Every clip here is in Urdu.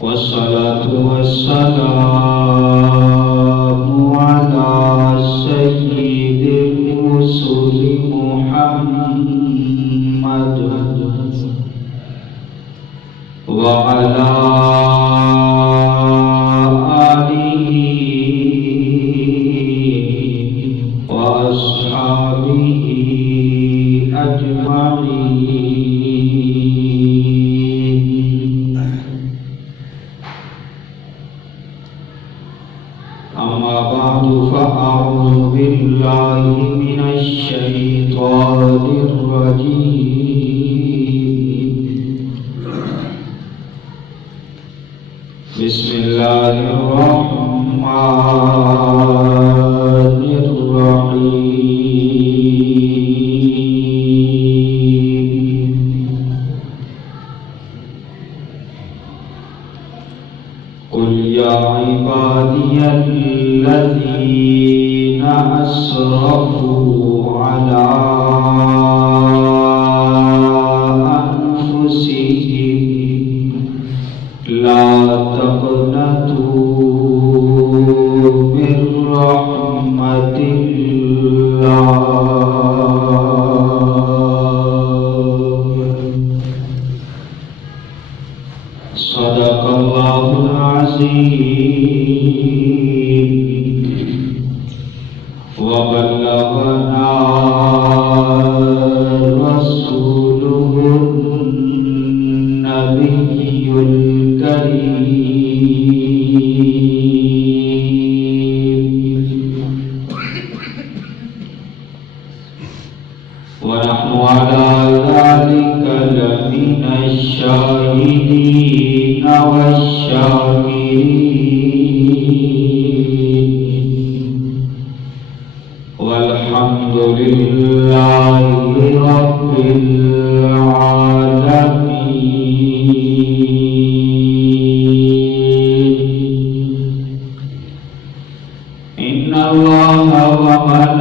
والصلاة والسلام على سيد الرسل محمد وعلى آله وأصحابه أجمعين. أما بعد فأعوذ بالله من الشيطان الرجيم. بسم الله الرحمن الرحيم. قل يا عبادي الذين أسرفوا على أنفسهم لا تقنطوا من رحمة الله. صدق الله العظيم وبلغنا رسوله النبي الكريم. ونحن على ذلك لمن الشاهدين والشاكرين. والحمد لله رب العالمين. إن الله وملائكته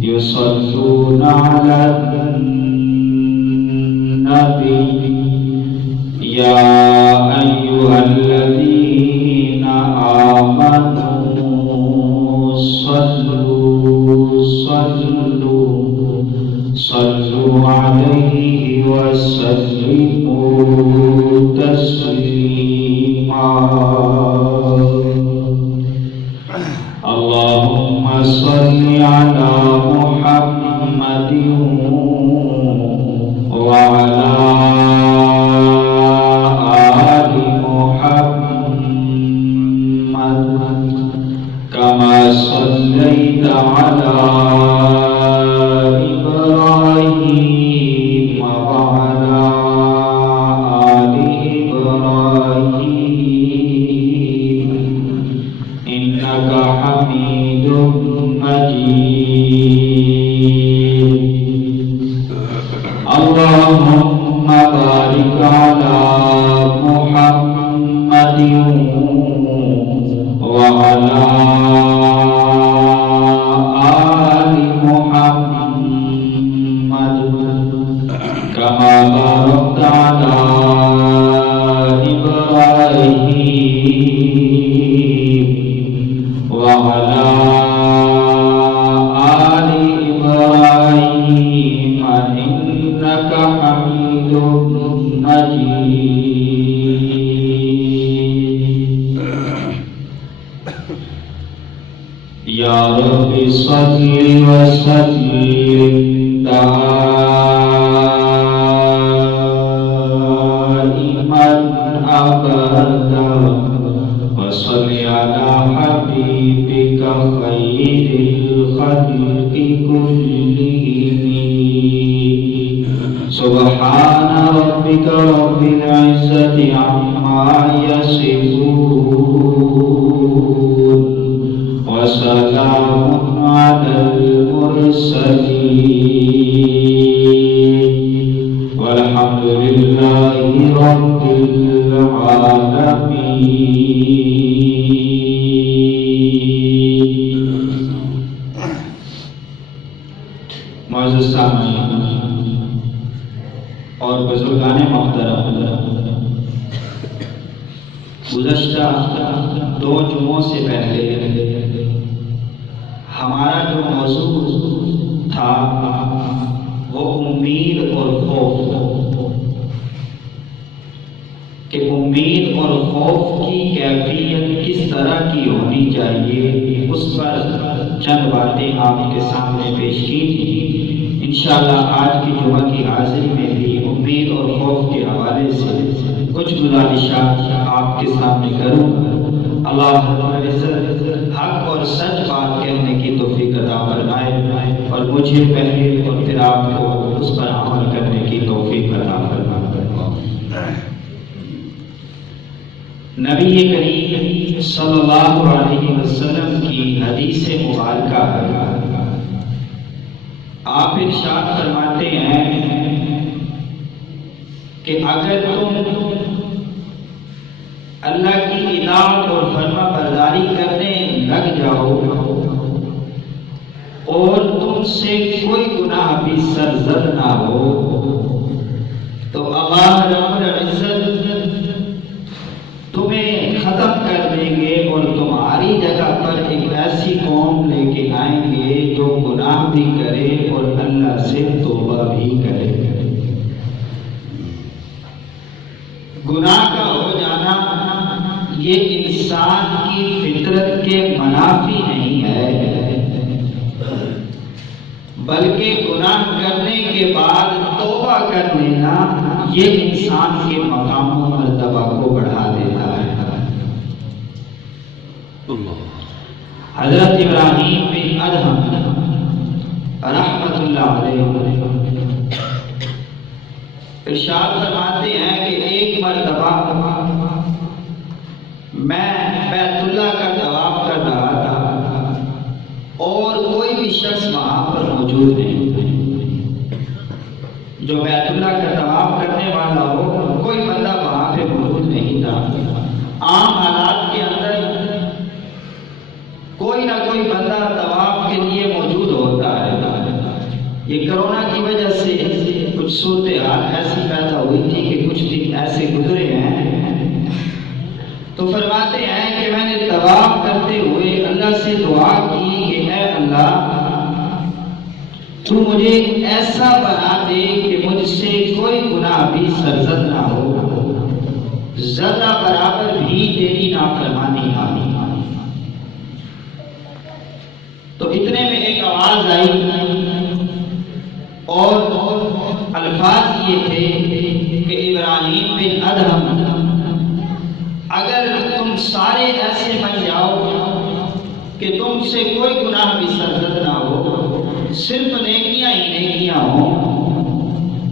يصلون على النبي يا أيها الذين آمنوا صلوا عليه وسلموا تسليما. اللهم صل على محمد وعلى آل محمد كما صليت على إبراهيم وعلى آل إبراهيم إنك حميد مجيد. اللهم بارك على محمد وعلى آل محمد كما باركت على إبراهيم وعلى آل إبراهيم إنك حميد مجيد. يا رب صل وسلم دائما أبدا وصل على حبيبك خير الخلق كلهم. سبحان ربك رب العزة عما يصفون وسلام على المرسلين والحمد لله رب العالمين. معزز سامعین، اور بزرگان محترم، گزشتہ 2 جمعوں سے پہلے ہمارا جو موضوع تھا وہ امید اور خوف، کہ امید اور خوف کی کیفیت کس طرح کی ہونی چاہیے، اس پر چند باتیں آپ کے سامنے پیش کی تھی۔ انشاءاللہ آج کی جمعہ کی حاضری میں بھی امید اور خوف کے حوالے سے کچھ گزارشات آپ کے سامنے کروں۔ اللہ رب العزت حق اور سچ بات کہنے کی توفیق عطا فرمائے اور مجھے پہلے اور پھر آپ کو اس پر عمل کرنے کی توفیق عطا فرمائے۔ نبی کریم صلی اللہ علیہ وسلم کی حدیث مبارکہ ہے، آپ ارشاد فرماتے ہیں کہ اگر تم اللہ کی اطاعت اور فرما برداری کرنے لگ جاؤ اور تم سے کوئی گناہ بھی سرزد نہ ہو تو اللہ رب العزت تمہیں ختم کر دیں گے اور تمہاری جگہ پر ایک ایسی قوم لے کے آئیں گے جو گناہ بھی کرے اور اللہ سے توبہ بھی کرے۔ گناہ کا ہو جانا یہ انسان کی فطرت کے منافی نہیں ہے، بلکہ گناہ کرنے کے بعد توبہ کر لینا یہ انسان کے مقام و مرتبہ کو بڑھا دیتا ہے۔ حضرت ابراہیم بن ادہم رحمت اللہ علیہ ارشاد فرماتے ہیں کہ ایک مرتبہ میں بیت اللہ کا طواف کر رہا تھا اور کوئی بھی شخص وہاں پر موجود نہیں، جو بیت اللہ کا طواف کرنے والا ہو کوئی بندہ وہاں پہ موجود نہیں تھا۔ عام حالات کے اندر کوئی نہ کوئی بندہ طواف کے لیے موجود ہوتا ہے۔ یہ کرونا کی وجہ سے کچھ صورتحال ایسی پیدا ہوئی تھی کہ کچھ دن ایسے گزرے ہیں، تو فرماتے ہیں کہ میں نے طواف کرتے ہوئے اللہ سے دعا کی کہ اے اللہ تو مجھے ایسا بنا دے کہ مجھ سے کوئی گناہ بھی سرزد نہ ہو، ذرہ برابر بھی تیری نافرمانی نہ ہو۔ تو اتنے میں ایک آواز آئی اور الفاظ یہ تھے کہ ابراہیم بن ادہم اگر تم سارے ایسے بن جاؤ کہ تم سے کوئی گناہ بھی سرزد نہ ہو، صرف نیکیاں ہی نیکیاں ہوں،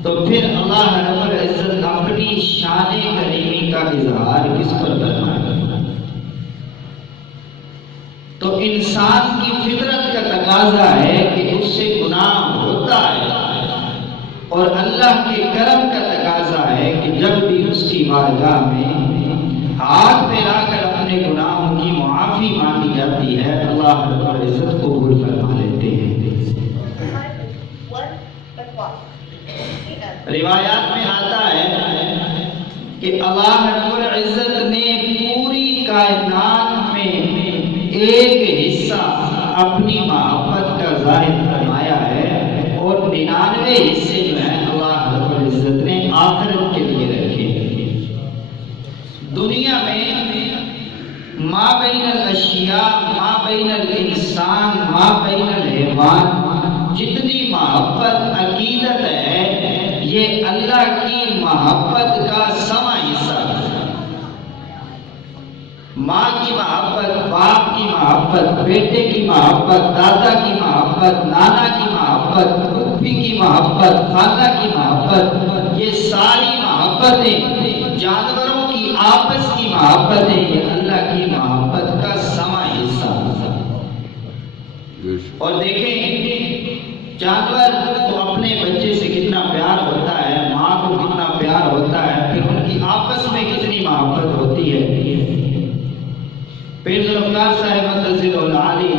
تو پھر اللہ رب العزت اپنی شان کریمی کا اظہار کس پر فرمائے؟ تو انسان کی فطرت کا تقاضا ہے کہ اس سے گناہ ہوتا ہے، اور اللہ کے کرم کا تقاضا ہے کہ جب بھی اس کی بارگاہ میں ہاتھ پھیلا کر اپنے گناہوں کی معافی مانگی جاتی ہے، اللہ رب العزت قبول فرما لیتے ہیں۔ روایات میں آتا ہے کہ اللہ رب العزت نے پوری کائنات میں ایک حصہ اپنی محبت کا ظاہر فرمایا ہے اور 99 حصے جو ہیں اللہ رب العزت نے آخرت کے لیے رکھے۔ دنیا میں ما بین الاشیاء، ما بین الانسان، ما بین الحیوان جتنی محبت عقیدت ہے یہ اللہ کی محبت کا سواں حصہ ہے۔ ماں کی محبت، باپ کی محبت، بیٹے کی محبت، دادا کی محبت، نانا کی محبت، پھوپھی کی محبت، خالہ کی محبت، یہ ساری محبتیں جانوروں کی آپس کی محبتیں یہ اللہ کی محبت کا سواں حصہ۔ اور دیکھیں جانور تو اپنے بچے سے کتنا پیار ہوتا ہے، ماں کو کتنا پیار ہوتا ہے، پھر ان کی آپس میں کتنی محبت ہوتی ہے۔ پیر ذوالفقار صاحب مدثر العالی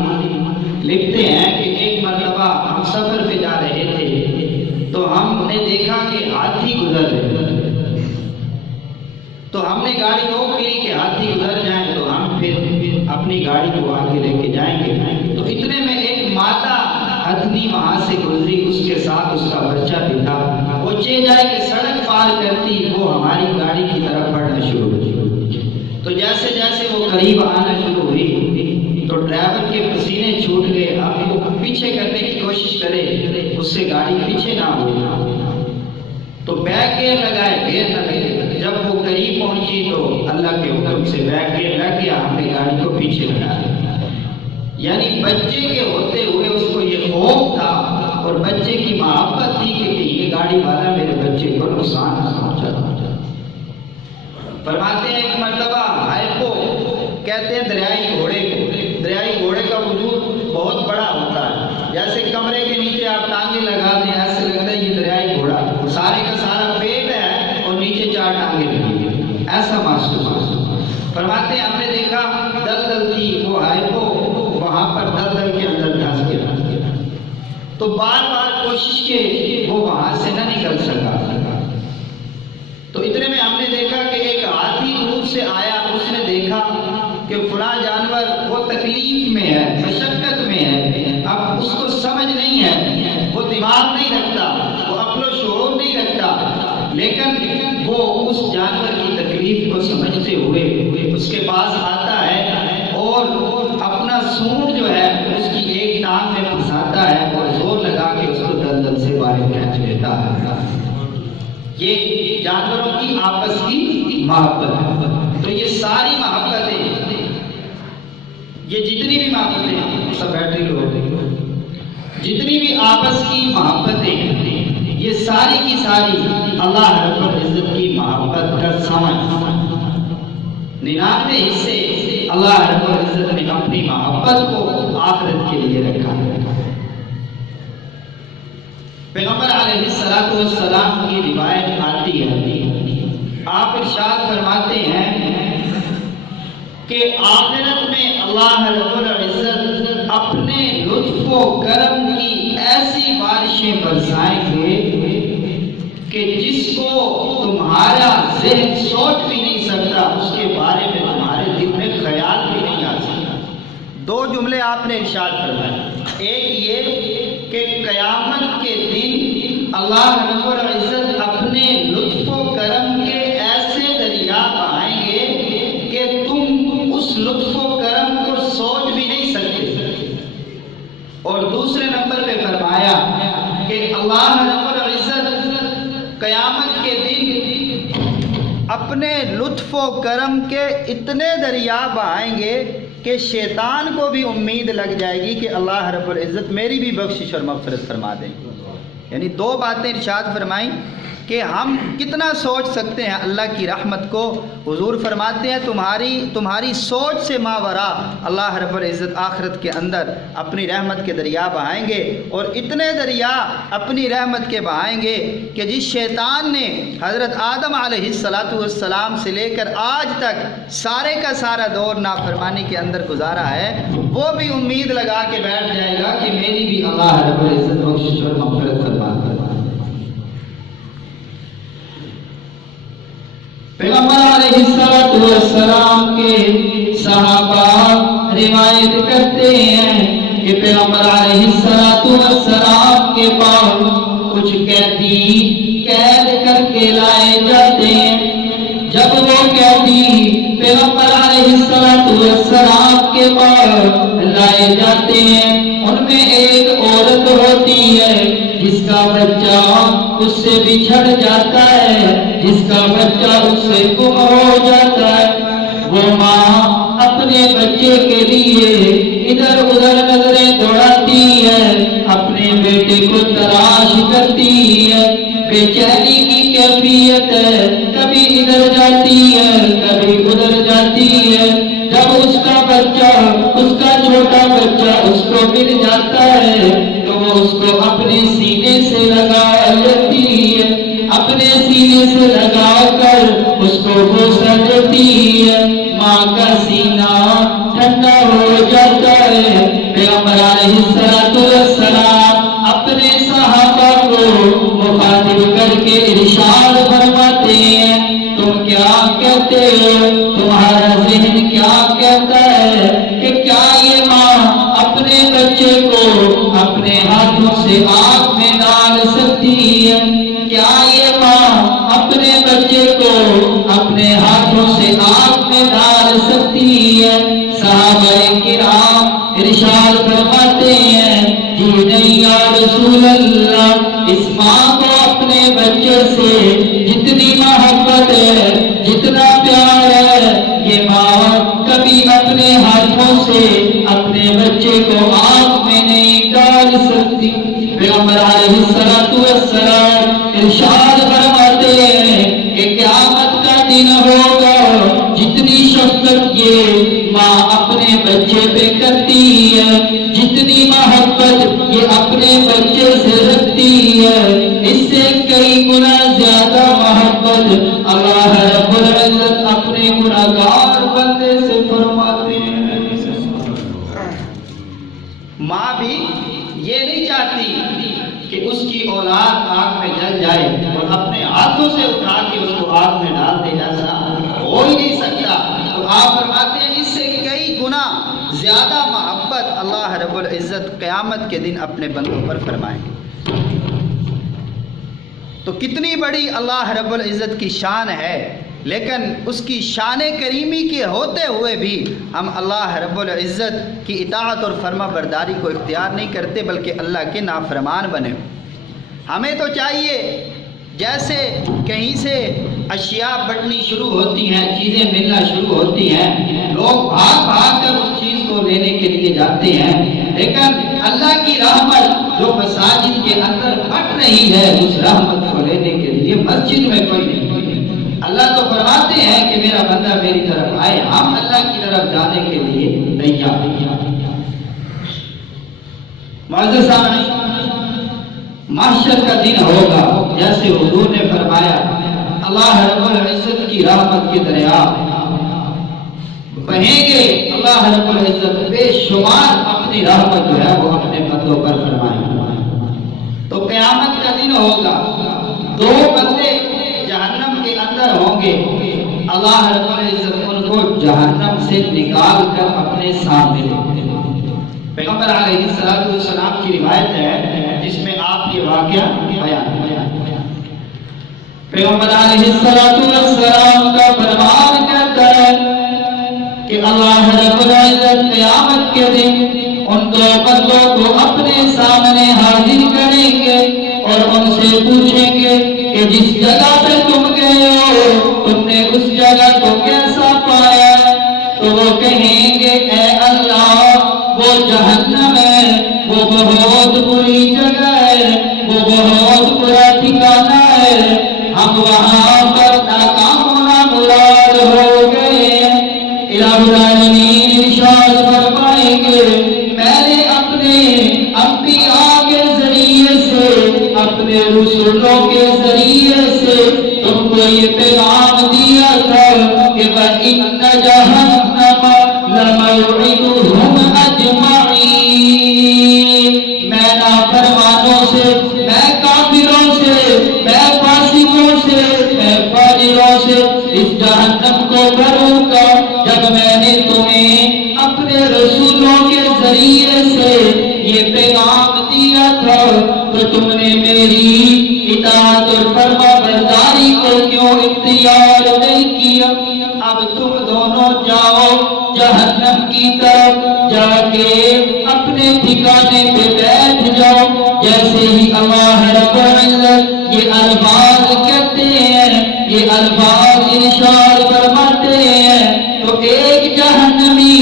لکھتے ہیں کہ ایک مرتبہ ہم سفر پہ جا رہے تھے تو ہم نے دیکھا کہ ہاتھی گزر تو ہم نے گاڑی روک لی کہ ہاتھی گزر جائیں تو ہم پھر اپنی گاڑی کو آگے لے کے جائیں گے۔ تو اتنے میں ایک ماتا ہتھنی وہاں سے گزری، اس کے ساتھ اس کا بچہ بھی تھا۔ وہ جائے کہ سڑک پار کرتی وہ ہماری گاڑی کی طرف بڑھنا شروع ہوئی۔ تو جیسے جیسے وہ قریب آنا شروع ہوئی تو ڈرائیور کے پسینے چھوٹ گئے۔ اب وہ پیچھے کرنے کی کوشش کرے، اس سے گاڑی پیچھے نہ ہو، تو بیک گیئر لگائے، گیئر نہ لگے۔ جب وہ قریب پہنچی تو اللہ کے حکم سے بیک گیئر لگ گیا، ہم نے گاڑی کو پیچھے لگا دیا۔ یعنی بچے کے ہوتے ہوئے اس کو یہ خوف تھا اور بچے کی محبت تھی کہ یہ گاڑی والا میرے بچے کو نقصان نہ پہنچا۔ فرماتے ہیں ایک مرتبہ ہائپو کہتے ہیں دریائی گھوڑے کو، دریائی گھوڑے کا وجود بہت بڑا ہوتا ہے، جیسے کمرے کے نیچے آپ ٹانگیں لگا دیں ایسے لگتا ہے یہ دریائی گھوڑا سارے کا سارا پیٹ ہے اور نیچے 4 ٹانگیں لگی ہیں، ایسا محسوس۔ فرماتے ہیں ہم نے دیکھا دلدل تھی، وہ ہائپو وہاں پر دلدل کے اندر دھنس گیا، تو بار بار کوشش کی وہ وہاں سے نہ نکل سکا۔ تو اتنے میں ہم نے دیکھا کہ ایک ہاتھی دور سے آیا، اس نے دیکھا کہ فلاں جانور وہ تکلیف میں ہے، مشقت میں ہے، اب اس کو سمجھ نہیں ہے، وہ دماغ نہیں رکھتا، وہ عقل و شعور نہیں رکھتا، لیکن وہ اس جانور کی تکلیف کو سمجھتے ہوئے اس کے پاس آتا ہے اور اپنا سونڈ جو ہے اس کی ایک ٹانگ میں پھنساتا ہے اور زور لگا کے اس کو دلدل سے باہر کھینچ لیتا ہے۔ یہ جانوروں کی آپس کی محبت ہے۔ تو یہ ساری محبتیں، یہ جتنی بھی محبتیں، سب بیٹری لو، جتنی بھی آپس کی محبتیں ہیں، یہ ساری کی ساری اللہ رب العزت کی محبت کا سامان۔ 99 حصے اللہ رب العزت نے اپنی محبت کو آخرت کے لیے رکھا ہے۔ پیغمبر علیہ السلام کی روایت آتی ہے، آپ ارشاد فرماتے ہیں کہ آخرت میں اللہ رب العزت اپنے لطف و کرم کی ایسی بارشیں برسائیں گے کہ جس کو تمہارا ذہن سوچ بھی نہیں سکتا، اس کے بارے میں تمہارے دل میں خیال بھی نہیں آ سکتا۔ 2 جملے آپ نے ارشاد فرمائے، ایک یہ کہ قیامت کے دن اللہ رب العزت اپنے لطف و کرم کے ایسے دریا بہائیں گے کہ تم اس لطف و کرم کو سوچ بھی نہیں سکتے۔ اور دوسرے نمبر پہ فرمایا کہ اللہ رب العزت قیامت کے دن اپنے لطف و کرم کے اتنے دریا بہائیں گے کہ شیطان کو بھی امید لگ جائے گی کہ اللہ رب العزت میری بھی بخشش اور مغفرت فرما دیں۔ یعنی 2 باتیں ارشاد فرمائیں کہ ہم کتنا سوچ سکتے ہیں اللہ کی رحمت کو۔ حضور فرماتے ہیں تمہاری سوچ سے ماورا اللہ رب العزت آخرت کے اندر اپنی رحمت کے دریا بہائیں گے، اور اتنے دریا اپنی رحمت کے بہائیں گے کہ جس شیطان نے حضرت آدم علیہ السلام سے لے کر آج تک سارے کا سارا دور نافرمانی کے اندر گزارا ہے، وہ بھی امید لگا کے بیٹھ جائے گا کہ میری بھی اللہ رب العزت بخشش اور مغفرت فرما دے۔ پیغمبر علیہ السلام کے صحابہ روایت کرتے ہیں کہ پیغمبر علیہ السلام کے پاس کچھ قیدی قید کر کے لائے جاتے ہیں۔ جب وہ قیدی پیغمبر علیہ السلام کے پاس لائے جاتے ہیں، ان میں ایک عورت ہوتی ہے جس کا بچہ اس سے بچھڑ جاتا ہے، جس کا بچہ اس سے گم ہو جاتا ہے۔ وہ ماں اپنے بچے کے لیے ادھر ادھر نظریں دوڑاتی ہے، اپنے بیٹے کو تلاش کرتی ہے، بے چینی کی کیفیت ہے، کبھی ادھر جاتی ہے کبھی ادھر جاتی ہے۔ جب اس کا بچہ، اس کا چھوٹا بچہ اس کو مل جاتا ہے تو وہ اس کو اپنے سینے سے لگا لیتی ہے، اپنے سینے سے لگا کر اس کو بوسہ دیتی ہے، ماں کا سینہ ٹھنڈا ہو جاتا ہے۔ پیغمبر علیہ السلام اپنے صحابہ کو مخاطب کر کے ارشاد فرماتے ہیں، تم کیا کہتے ہو؟ تمہارا ذہن کیا کہتا ہے کہ کیا یہ ماں اپنے بچے کو اپنے ہاتھوں سے آگ میں ڈال سکتی ہے؟ کیا یہ ماں اپنے بچے کو اپنے ہاتھوں سے آگ میں ڈال سکتی ہے؟ صحابہ کرام ارشاد فرماتے ہیں جی نہیں یا رسول اللہ، اس ماں کو اپنے بچے سے جتنی محبت ہے، جتنا پیار ہے، یہ ماں کبھی اپنے ہاتھوں سے اپنے بچے کو آگ میں نہیں ڈال سکتی۔ پیغمبر علیہ الصلوۃ والسلام ارشاد فرماتے ہیں کہ قیامت کا دن ہوگا، جتنی شفقت یہ ماں اپنے بچے پہ کرتی ہے، جتنی محبت یہ اپنے بچے سے رکھتی ہے، اس سے کئی گنا زیادہ محبت اللہ رب العزت اپنے گناہگار بندے سے فرماتے ہیں۔ ماں بھی یہ نہیں چاہتی کہ اس کی اولاد آگ میں جل جائے اور اپنے ہاتھوں سے اٹھا کے اس کو آگ میں ڈال دے، ایسا ہو ہی نہیں سکتا۔ تو آپ فرماتے ہیں اس سے کئی گنا زیادہ محبت اللہ رب العزت قیامت کے دن اپنے بندوں پر فرمائیں گے۔ تو کتنی بڑی اللہ رب العزت کی شان ہے، لیکن اس کی شان کریمی کے ہوتے ہوئے بھی ہم اللہ رب العزت کی اطاعت اور فرما برداری کو اختیار نہیں کرتے، بلکہ اللہ کے نافرمان بنے۔ ہمیں تو چاہیے جیسے کہیں سے اشیاء بٹنی شروع ہوتی ہیں، چیزیں ملنا شروع ہوتی ہیں، لوگ بھاگ بھاگ کر اس چیز کو لینے کے لیے جاتے ہیں، لیکن اللہ کی رحمت جو مساجد کے اندر بٹ رہی ہے، اس رحمت کو لینے کے لیے مسجد میں کوئی نہیں۔ اللہ تو فرماتے ہیں کہ میرا بندہ میری طرف آئے، ہم اللہ کی طرف جانے کے لیے تیار ہیں۔ معزز سامعین، محشر کا دن ہوگا، جیسے حضور نے فرمایا اللہ رب العزت کی رحمت کے دریا بہیں گے، اللہ رب العزت بے شمار اپنی رحمت جو ہے وہ اپنے بندوں پر فرمائیں گے۔ تو قیامت کا دن ہوگا، دو بندے جہنم کے اندر ہوں گے، اللہ رب العزت ان کو جہنم سے نکال کر اپنے سامنے لے۔ پیغمبر علیہ السلام کی روایت ہے جس میں آپ یہ واقعہ بیان ہے۔ پیغمبر علیہ السلام کا فرمان کہتا ہے کہ اللہ رب العزت قیامت کے دن ان دو بندوں کو اپنے سامنے حاضر کریں گے اور ان سے پوچھیں گے کہ جس جگہ پہ تم گئے ہو تم نے اس جگہ کو کیسا پایا؟ تو وہ کہیں گے اے اللہ وہ جہنم ہے، وہ بہت بری جگہ ہے، وہ بہت برا ٹھکانہ ہے، ہم وہاں پر ناکام و نامراد ہو گئے۔ الہ العالمین ارشاد فرمائیں گے میں نے اپنے انبیاء کے ذریعے سے، اپنے رسولوں کے ذریعے سے تم کو یہ پیغام دیا تھا کہ وَإِنَّ جَهَنَّمَ لَمَوْعِدُهُمْ أَجْمَعِينَ۔ میں نافرمانوں سے، میں کافروں سے، میں فاسقوں سے، میں فاجروں سے اس جہنم کو بھروں گا۔ جب میں نے تمہیں اپنے رسولوں کے ذریعے سے یہ پیغام دیا تھا تو تم نے میری اطاعت اور فرما برداری کو کیوں اختیار نہیں کیا؟ اب تم دونوں جاؤ جہنم کی طرف، جا کے اپنے ٹھکانے پہ بیٹھ جاؤ۔ جیسے ہی اللہ رب العزت یہ الفاظ کہتے ہیں، یہ الفاظ ارشاد فرماتے ہیں، تو ایک جہنمی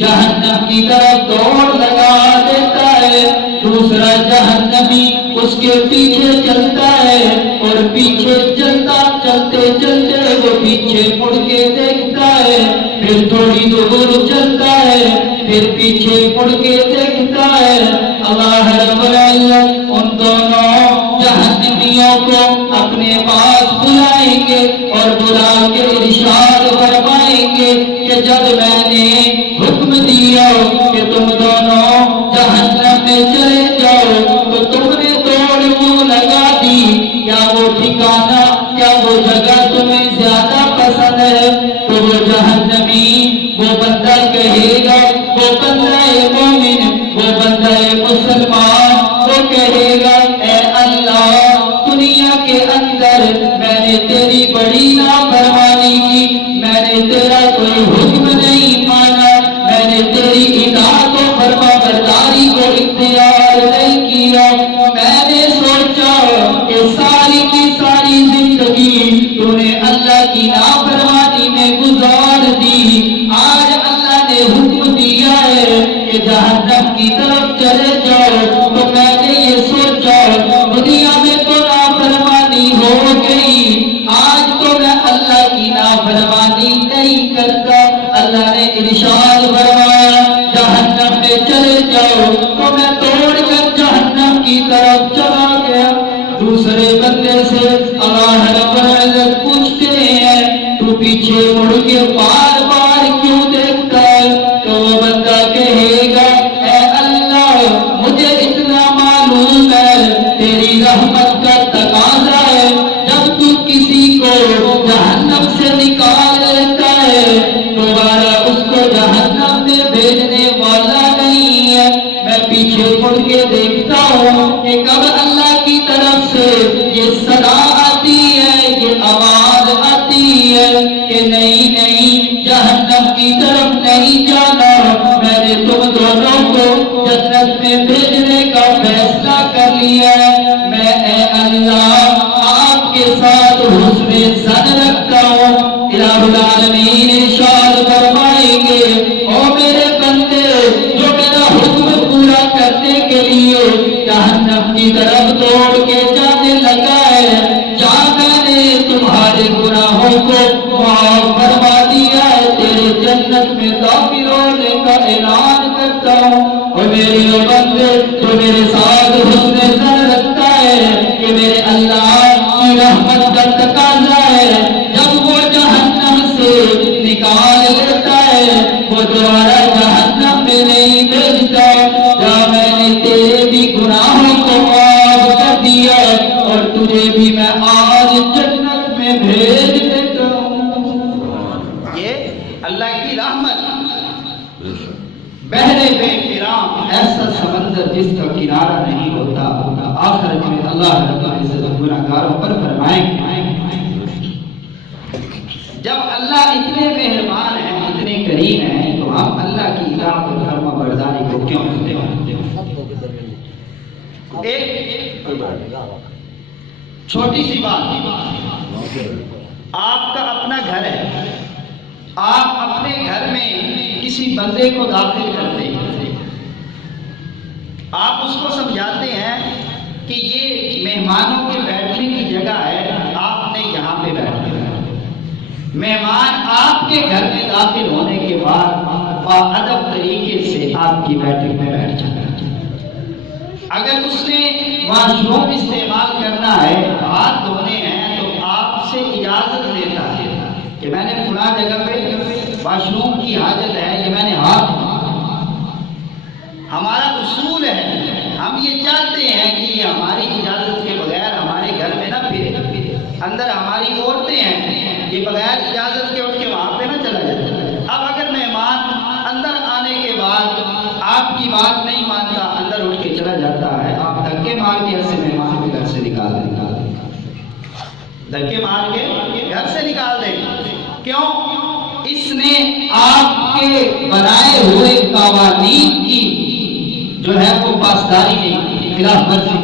جہنم کی طرف دوڑ لگا دیتا ہے، دوسرا جہنمی اس کے پیچھے چلتا ہے اور پیچھے چلتا چلتے چلتے وہ پیچھے مڑ کے دیکھتا ہے، پھر تھوڑی دور چلتا ہے، پھر پیچھے مڑ کے دیکھتا ہے۔ اللہ رب العزت ان دونوں جہنمیوں کو اپنے پاس بلائیں گے اور بلا کے ارشاد فرمائیں گے کہ جب میں نے حکم دیا کہ تم دونوں جہنم میں چلے جاؤ تو تم نے دوڑ کیوں لگا دی؟ کیا وہ ٹھکانہ، کیا وہ جگہ تمہیں زیادہ پسند ہے بندے سے اللہ رب العزت پوچھتے ہیں تو پیچھے مڑ کے بار بار کیوں دیکھتا ہے؟ تو وہ بندہ کہے گا اے اللہ مجھے اتنا معلوم ہے تیری رحمت کا تقاضا ہے، جب تو کسی کو جہنم سے نکال لیتا ہے دوبارہ اس کو جہنم میں بھیجنے والا نہیں ہے۔ میں پیچھے مڑ کے دیکھتا ہوں کہ کب اللہ کی طرف سے یہ صدا آتی ہے، یہ آواز آتی ہے کہ نہیں نہیں جہنم کی طرف نہیں جانا، میں نے تم دونوں کو جنت میں بھیجنے کا فیصلہ کر لیا ہے۔ میں اے اللہ آپ کے ساتھ حسن ظن رکھتا ہوں۔ الہ العالمین ارشاد فرمائیں گے او میرے بندے جو میرا حکم پورا کرنے کے لیے جہنم کی طرف دوڑ کے جانے لگا ہے، جا میں نے تمہارے گناہوں کو معاف فرما دیا ہے، تیرے جنت میں داخل ہونے کا اعلان کرتا ہوں۔ اور میرے بندے جو میرے ساتھ حسن ظن رکھتا ہے کہ میرے اللہ کی رحمت کا تقاضا ہے، جب وہ جہنم سے نکال لیتا ہے وہ دوبارہ جہنم میں نہیں بھیجتا، جا میں نے تیرے بھی گناہوں کو معاف کر دیا اور تجھے بھی میں آج جنت میں بھیج دیتا ہوں۔ یہ اللہ کی رحمت، بحر بے کرام، ایسا سمندر جس کا کنارہ نہیں ہوتا، آخرت میں اللہ رب العزت گناہگاروں پر فرمائیں گے۔ جب اللہ اتنے مہربان ہیں، اتنے کریم ہیں، تو ہم اللہ کی اطاعت اور فرما برداری کو کیوں کرتے ہیں؟ ایک چھوٹی سی بات، آپ کا اپنا گھر ہے، آپ اپنے گھر میں کسی بندے کو داخل کرتے ہیں، آپ اس کو سمجھاتے ہیں کہ یہ مہمانوں کے بیٹھنے کی جگہ ہے، آپ نے یہاں پہ بیٹھنا ہے۔ مہمان آپ کے گھر میں داخل ہونے کے بعد باادب طریقے سے آپ کی بیٹھک میں بیٹھ جاتا ہے۔ اگر اس نے واش روم استعمال کرنا ہے، ہاتھ دھونے ہیں، تو آپ سے اجازت لیتا ہے کہ میں نے فلاں جگہ پہ واش روم کی حاجت ہے، یہ میں نے ہاتھ ہمارا اصول ہے، ہم یہ چاہتے ہیں کہ یہ ہماری اجازت کے بغیر ہمارے گھر میں نہ پھرے۔ اندر ہماری عورتیں ہیں، یہ بغیر اجازت کے اٹھ کے وہاں پہ نہ چلا جاتا۔ اب اگر مہمان اندر آنے کے بعد آپ کی بات نہیں مانتا، اندر اٹھ کے چلا جاتا ہے، آپ دھکے مار کے ایسے مہمان کے گھر سے نکال دیں، دھکے مار کے گھر سے نکال دیں۔ کیوں؟ اس نے آپ کے بنائے ہوئے قوانین کی جو ہے وہ پاسداری نہیں، خلاف ورزی۔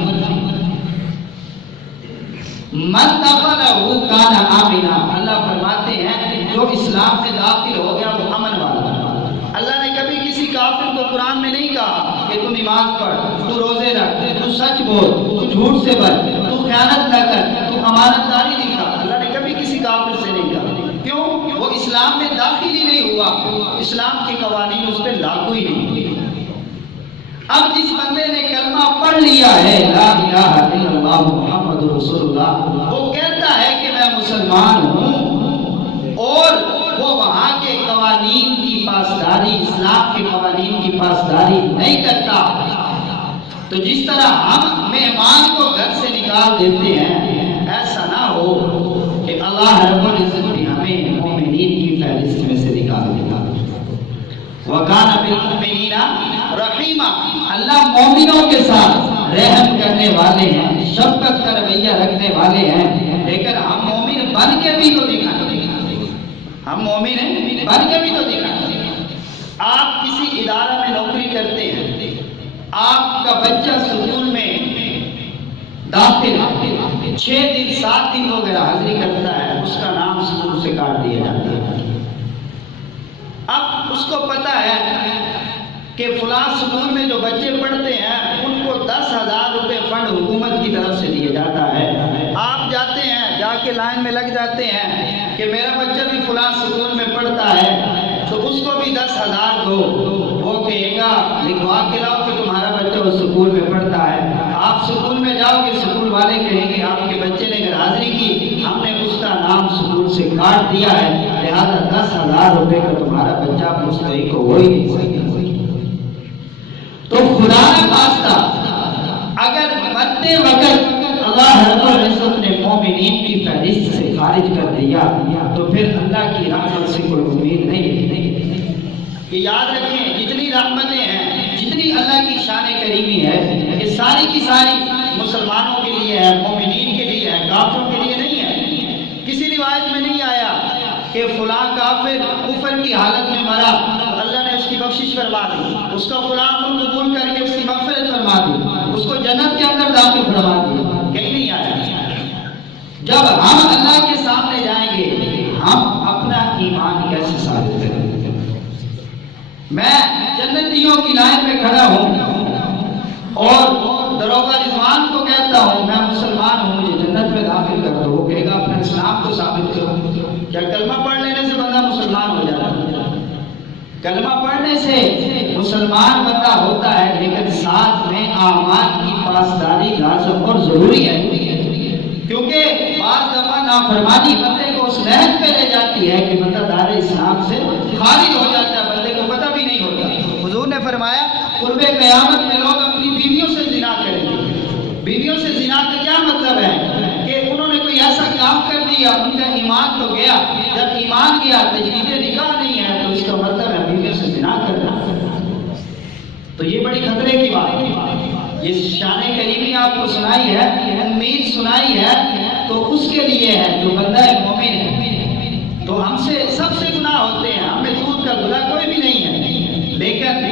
من دخلہ کان آمنا، اللہ فرماتے ہیں جو اسلام میں داخل ہو گیا وہ امن والا۔ اللہ نے کبھی کسی کافر کو قرآن میں نہیں کہا کہ تو نماز پڑھ، تو روزے رکھ، تو سچ بول، تو جھوٹ سے بچ، تو خیانت نہ کر، تو امانت داری دکھا۔ اللہ نے کبھی کسی کافر سے نہیں کہا۔ کیوں؟ وہ اسلام میں داخل ہی نہیں ہوا، اسلام کے قوانین اس پہ لاگو ہی نہیں ہوئے۔ اب جس بندے نے کلمہ پڑھ لیا ہے لا الہ الا اللہ محمد رسول اللہ، وہ کہتا ہے کہ میں مسلمان ہوں، اور وہ وہاں کے قوانین کی پاسداری، اسلام کے قوانین کی پاسداری نہیں کرتا، تو جس طرح ہم مہمان کو گھر سے نکال دیتے ہیں، ایسا نہ ہو کہ اللہ رب العزت بھی ہمیں مومنین کی فہرست میں سے نکال دیتا۔ وَكَانَ بِالْمُؤْمِنِينَ رَحِيمًا، اللہ مومنوں کے ساتھ رحم کرنے والے ہیں، شفقت کا رویہ رکھنے والے ہیں، لیکن ہم مومن بن کے بھی تو دکھائیں، ہم مومن ہیں بن کے بھی تو دکھائیں۔ آپ کسی ادارہ میں نوکری کرتے ہیں، آپ کا بچہ سکول میں داخل 6 دن 7 دن ہو گیا حاضری کرتا ہے، اس کا نام سکول سے کاٹ دیا جاتا ہے۔ اب اس کو پتا ہے کہ فلاں سکول میں جو بچے پڑھتے ہیں ان کو 10,000 روپے فنڈ حکومت کی طرف سے دیا جاتا ہے۔ آپ جاتے ہیں، جا کے لائن میں لگ جاتے ہیں کہ میرا بچہ بھی فلاں سکول میں پڑھتا ہے، تو اس کو بھی 10,000 دو۔ وہ کہے گا لکھوا کے لاؤ کہ تمہارا بچہ بچہ اس سکول میں پڑھتا ہے، آپ سکول میں جاؤ گے، سکول والے کہیں گے آپ کے بچے نے اگر حاضری کی، ہم نے اس کا نام سکول سے کاٹ دیا ہے، لہذا 10,000 روپے کا تمہارا بچہ مستحق ہو ہی نہیں سکتا۔ تو خدا کا واسطہ اگر مرتے وقت اللہ رب العزت نے مومنین کی فہرست سے خارج کر دیا تو پھر اللہ کی رحمت سے کوئی امید نہیں۔ یہ یاد رکھیں، جتنی رحمتیں ہیں، جتنی اللہ کی شان کریمی ہے، یہ ساری کی ساری مسلمانوں کے لیے ہے، مومنین کے لیے ہے، کافروں کے لیے نہیں ہے۔ کسی روایت میں نہیں آیا کہ فلاں کافر کفر کی حالت میں مرا تو اللہ نے اس کی بخشش فرما دی، اس کا فلاں عمل قبول کر کے اس کی مغفرت فرما دی، اس کو جنت کے اندر داخل فرما دی، کہیں نہیں آیا۔ جب ہم اللہ کے سامنے جائیں گے، ہم اپنا ایمان کیسے ثابت کریں گے؟ میں جنتیوں کی لائن میں کھڑا ہوں اور دروغہ رضوان کو کہتا ہوں میں مسلمان ہوں، مجھے جنت میں داخل کر دو، وہ کہے گا اپنے اسلام کو ثابت کرو۔ کیا کلمہ پڑھ لینے سے بندہ مسلمان ہو جاتا ہے؟ کلمہ پڑھنے سے مسلمان بندہ ہوتا ہے، لیکن ساتھ میں اعمال کی پاسداری لازم اور ضروری ہے، کیونکہ بعض دفعہ نافرمانی بندے کو اس لحظ پہ لے جاتی ہے کہ بندہ دار اسلام سے خارج ہو جاتا ہے، بندے کو پتہ بھی نہیں ہوتا۔ حضور نے فرمایا قرب قیامت میں لوگ اپنی بیویوں سے زنا کریں گے۔ بیویوں سے زنا کا کیا مطلب ہے کہ انہوں نے کوئی ایسا کام کر دیا، ان کا ایمان تو گیا، جب ایمان گیا تجدید نکاح نہیں ہے تو اس کا مطلب ہے بیویوں سے زنا کرنا۔ تو یہ بڑی خطرے کی بات ہے۔ یہ شان کریمی آپ کو سنائی ہے، امید سنائی ہے، تو اس کے لیے ہے جو بندہ مومن ہے۔ تو ہم سے سب سے گناہ ہوتے ہیں، ہمیں دودھ کا گناہ کوئی بھی نہیں ہے، لیکن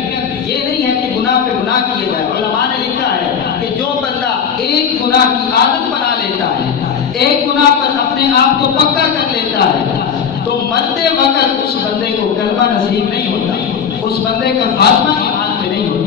یہ نہیں ہے کہ گناہ پہ گناہ کیے جائے۔ علماء نے لکھا ہے کہ جو بندہ ایک گناہ کی عادت بنا لیتا ہے، ایک گناہ پر اپنے آپ کو پکا کر لیتا ہے، تو مرتے وقت اس بندے کو کلمہ نصیب نہیں ہوتا، اس بندے کا خاتمہ ایمان پہ نہیں ہوتا۔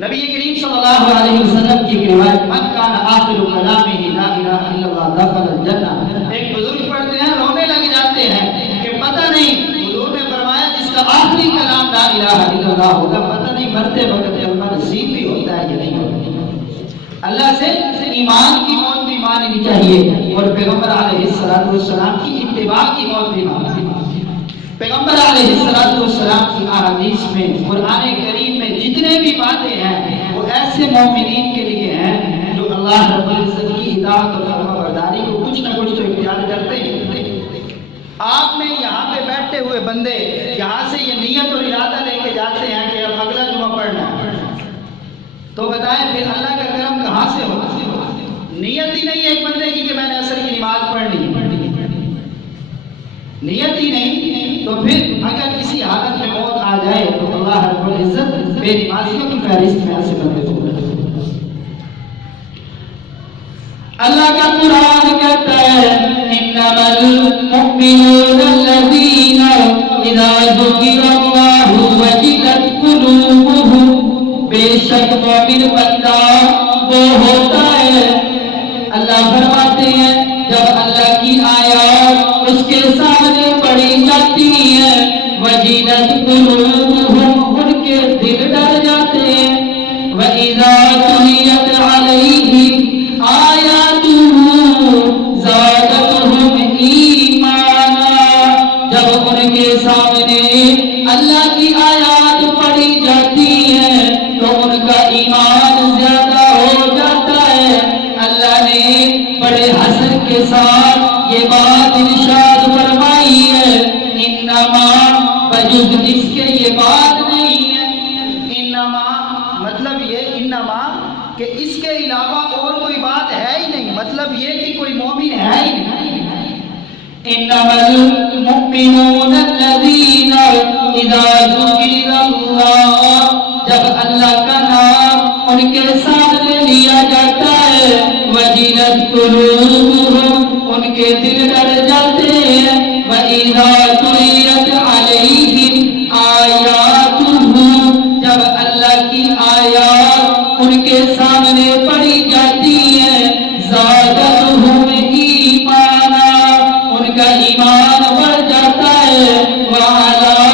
نبی کریم صلی اللہ علیہ وسلم کی روایت من کان آخر کلامہ لا الہ الا اللہ دخل الجنہ، ایک بزرگ پڑھتے ہیں رونے لگ جاتے ہیں کہ پتہ نہیں، حضور نے فرمایا جس کا آخری کلام لا الہ الا اللہ ہوگا، پتہ نہیں مرتے وقت کلمہ نصیب بھی ہوتا ہے یا نہیں ہوتا۔ اللہ سے ایمان کی موت بھی ماننی چاہیے اور پیغمبر علیہ السلام کی اتباع کی موت بھی ماننی۔ پیغمبر علیہ السلام کی احادیث میں، قرآن کریم میں جتنے بھی باتیں ہیں وہ ایسے مومنین کے لیے ہیں جو اللہ رب العزت کی اطاعت اور فرما برداری کو کچھ نہ کچھ تو اختیار کرتے ہیں۔ آپ میں یہاں پہ بیٹھے ہوئے بندے یہاں سے یہ نیت اور ارادہ لے کے جاتے ہیں کہ اب اگلا جمعہ پڑھنا ہے، تو بتائیں پھر اللہ کا کرم کہاں سے ہوگا؟ نیت ہی نہیں ایک بندے کی کہ میں نے عصر کی نماز پڑھنی، نیت ہی نہیں، تو پھر اگر کسی حالت میں موت آ جائے تو اللہ رب العزت بے نمازیوں کی فہرست میں ایسے بندے کو۔ اللہ کا قرآن کہتا ہے انما المؤمنون الذین اذا ذکر اللہ وجلت قلوبهم، بے شک مومن بندہ وہ ہوتا ہے، اللہ فرماتے ہیں جب اللہ کی آیات اس کے سامنے پڑھی جاتی ہیں، وجلت قلوبهم، ان کے دل ڈر جاتے ہیں، وَإِذَا تُلِيَتْ عَلَيْهِمْ آیاتُهُ زَادَتْهُمْ ایمانا، جب ان کے سامنے اللہ کی آیات پڑھی جاتی ہیں تو ان کا ایمان زیادہ ہو جاتا ہے۔ اللہ نے بڑے حسن کے ساتھ یہ بات ارشاد فرمائی ہے، انما بجز اس کے یہ بات نہیں ہے، انما مطلب یہ انما کہ اس کے علاوہ اور کوئی بات ہے ہی نہیں، مطلب یہ کہ کوئی مومن ہے ہی نہیں۔ انما المؤمنون الذین اذا ذکر اللہ، جب اللہ کا نام ان کے سامنے لیا جاتا ہے، وجلت قلوبهم، ان کے دل ڈر جاتے ہیں، وَإِذَا تُلِيَتْ عَلَيْهِمْ آیَاتُهُ، جب اللہ کی آیات ان کے سامنے پڑھی جاتی ہیں، زَادَتْهُمْ ایمانا، ان کا ایمان بڑھ جاتا ہے، وَعَلَىٰ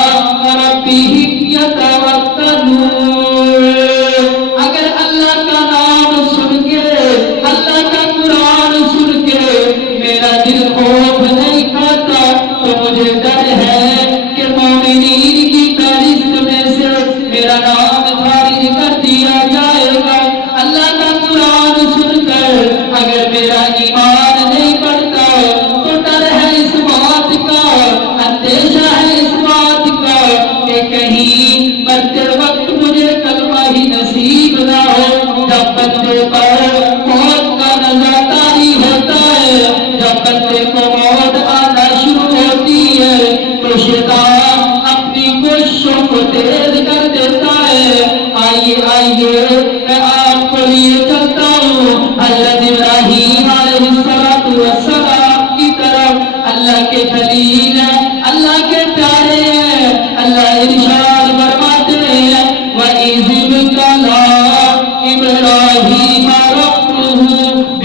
رَبِّهِمْ يَتَوَکَّلُونَ،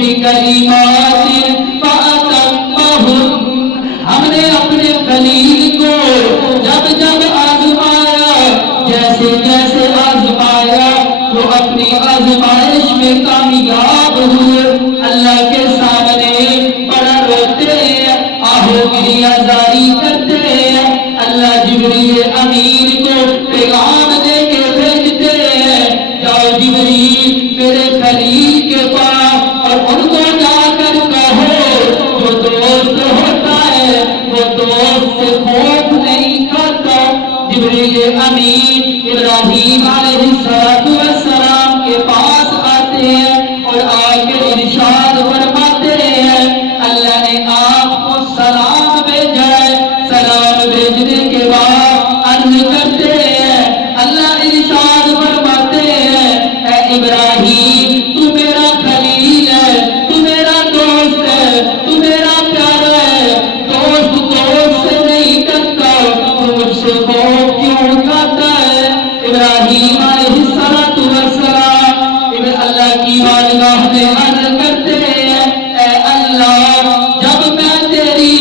بکلمات فأتمہن، ہم نے اپنے خلیل کو جب جب آزمایا، جیسے جیسے آزمایا وہ اپنی آزمائش میں کامیاب ہوئے، اللہ کے سامنے بڑا روتے ہیں، آہو گریہ زاری کرتے ہیں، اللہ جبریل امین کو پیغام دے کے بھیجتے ہیں، جاؤ جبریل میرے خلیل کے پاس اور ان کو جا کر کہو جو دوست ہوتا ہے وہ دوست سے خوف نہیں کھاتا۔ جبریل امین ابراہیم علیہ السلام کے پاس آتے ہیں اور آ کے ارشاد فرماتے ہیں، اللہ نے آپ کو سلام بھیجا ہے۔ سلام بھیجنے کے بعد عرض کرتے ہیں، اللہ ارشاد فرماتے ہیں، اے ابراہیم تو میرا خلیل ہے، تو میرا دوست ہے، تو میرا پیارا ہے، دوست دوست سے نہیں کرتا، تو مجھ سے خوف کیوں کھاتا ہے؟ ابراہیم علیہ السلام اللہ کی بارگاہ میں عرض کرتے ہیں، اے اللہ جب میں تیری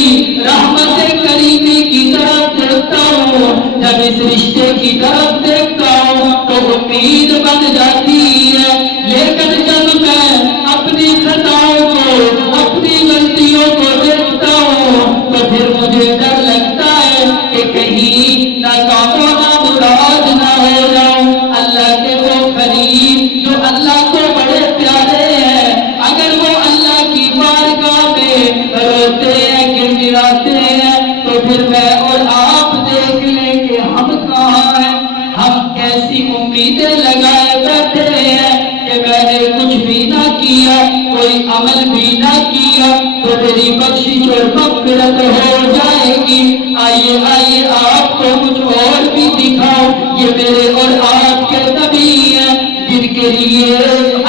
رحمت کریمی کی طرف دیکھتا ہوں، جب اس رشتے کی طرف دیکھتا ہوں تو امید بن جاتی ہے، لیکن جب میں اپنی خطاؤں کو اپنی غلطیوں کو دیکھتا ہوں تو پھر مجھے ڈر لگتا ہے کہ کہیں ناکام و نامراد نہ ہو جاؤں۔ اللہ کے وہ خلیل جو اللہ کو بڑے پیارے ہیں، اگر وہ اللہ کی بارگاہ میں روتے ہیں گڑگڑاتے ہیں تو پھر میں اور آپ دیکھ لیں کہ ہم کہاں ہیں، ہم کیسی امیدیں لگائے بیٹھے ہیں کہ میں نے کچھ بھی نہ کیا، کوئی عمل بھی نہ کیا تو میری بخشش اور مغفرت ہو جائے گی۔ آئیے آئیے آپ کو کچھ اور بھی دکھاؤ، یہ میرے اور آپ کے نبی ہیں جن کے لیے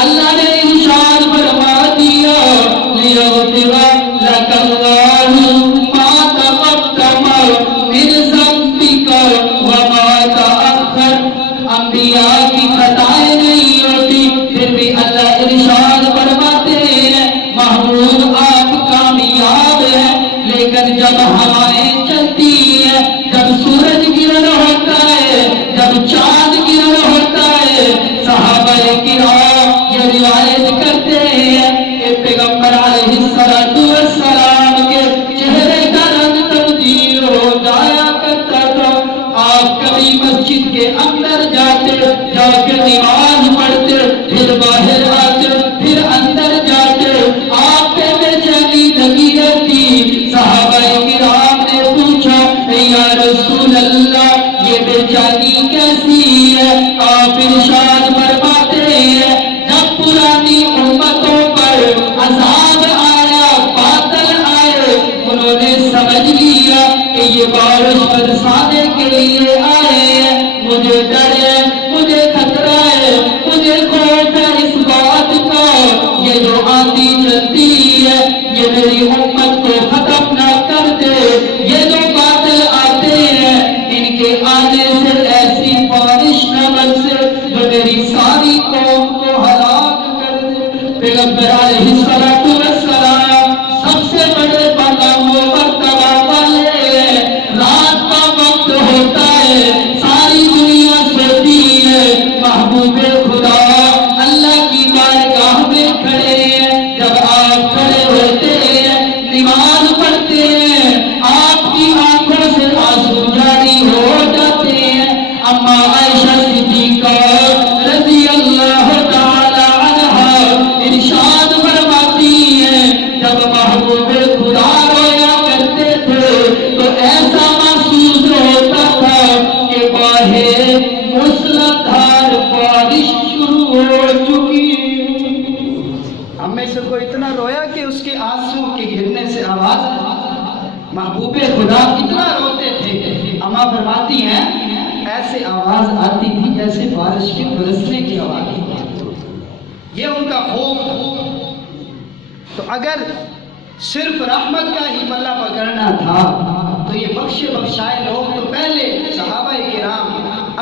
اللہ نے ارشاد فرما دیا، لِيَغْفِرَ لَكَ اللَّهُ مَا تَقَدَّمَ مِنْ ذَنبِكَ وَمَا تَأَخَّرَ۔ انبیاء کی خطائیں نہیں ہوتی، پھر بھی اللہ ارشاد فرماتے ہیں محبوب آپ کامیاب ہیں، لیکن جب ہوائیں چلتی ہیں، جب سورج گرہن ہوتا ہے، جب چاند گرہن ہوتا ہے، صحابہ کرام یہ روایت کرتے ہیں کہ پیغمبر علیہ السلام کے چہرے کا رنگ تبدیل ہو جایا کرتا تھا۔ آپ کبھی مسجد کے اندر جاتے، جا کے نماز پڑھتے، پھر باہر آتے، پھر اندر جاتے، آپ پہ بے چینی لگی رہتی۔ صحابہ کرام نے پوچھا یا رسول اللہ یہ بے چینی کیسی ہے؟ آپ ارشاد فرماتے ہیں جب پرانی امتوں پر عذاب آیا، بادل آئے، انہوں نے سمجھ لیا کہ یہ بارش برسانے کے لیے آئے ہیں، مجھے ڈر ہے، مجھے خطرہ ہے، مجھے خوف ہے اس بات کا، یہ جو آندھی چلتی ہے یہ میری امت کو ختم نہ کر دے، یہ جو بادل آتے ہیں ان کے آنے سے ایسی بارش نہ برسے جو میری ساری قوم کو ہلاک کر دے۔ پیغمبر علیہ السلام سب سے بڑے مقام و مرتبہ والے ہیں، رات کا وقت ہوتا ہے، ساری دنیا سوتی ہے، محبوب خدا اللہ کی بارگاہ میں کھڑے ہیں، جب آپ کھڑے ہوتے ہیں نماز پڑھتے ہیں آپ کی آنکھوں سے آنسو جاری ہو جاتے ہیں۔ اما عائشہ صدیقہ رضی اللہ تعالی عنہا ارشاد فرماتی ہیں جب محبوب خدا رویا کرتے تھے تو ایسا محسوس ہوتا تھا کہ باہر موسلادھار بارش شروع ہو چکی ہے۔ ہم میں سے کوئی اتنا رویا کہ اس کے آنسو کے گرنے سے آواز، محبوب خدا اتنا روتے تھے۔ اما فرماتی ہیں ایسے آواز آتی تھی جیسے بارش کے برسنے کی آواز، یہ ان کا خوف تھا۔ تو اگر صرف رحمت کا ہی پلہ پکڑنا تھا تو یہ بخشے بخشائے لوگ تو پہلے صحابہ کرام،